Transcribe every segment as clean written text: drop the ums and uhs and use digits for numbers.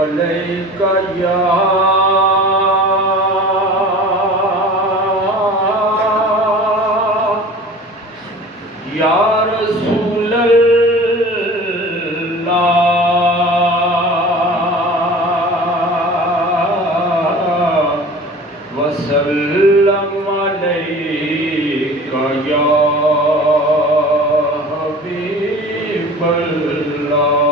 علیک یا رسول اللہ وسلم علیک یا حبیب اللہ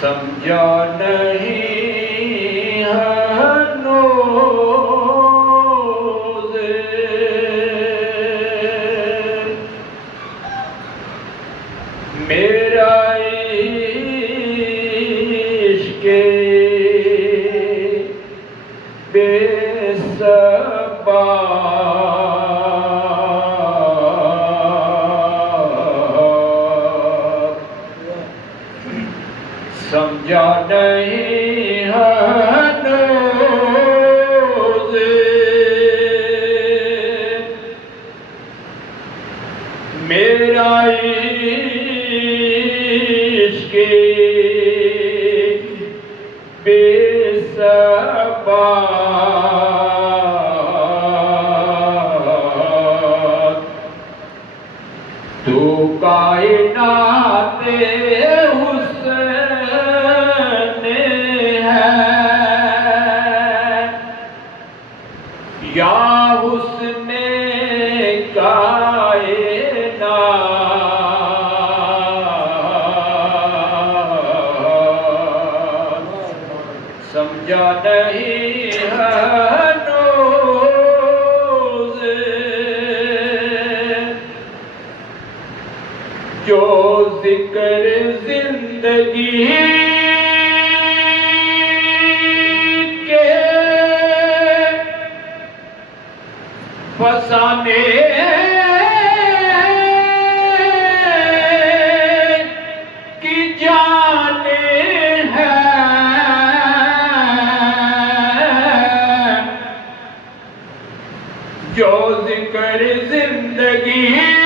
سمجھا نہیں ہنوز میرا عشق بے ثبات سمجھا نہیں ہنوز میرا عشق بے ثبات تو کائنات حسن ہے یا حسن کائنات سمجھا نہیں ہنوز جو ذکر زندگی کے فسانے کی جانے جو ذکر زندگی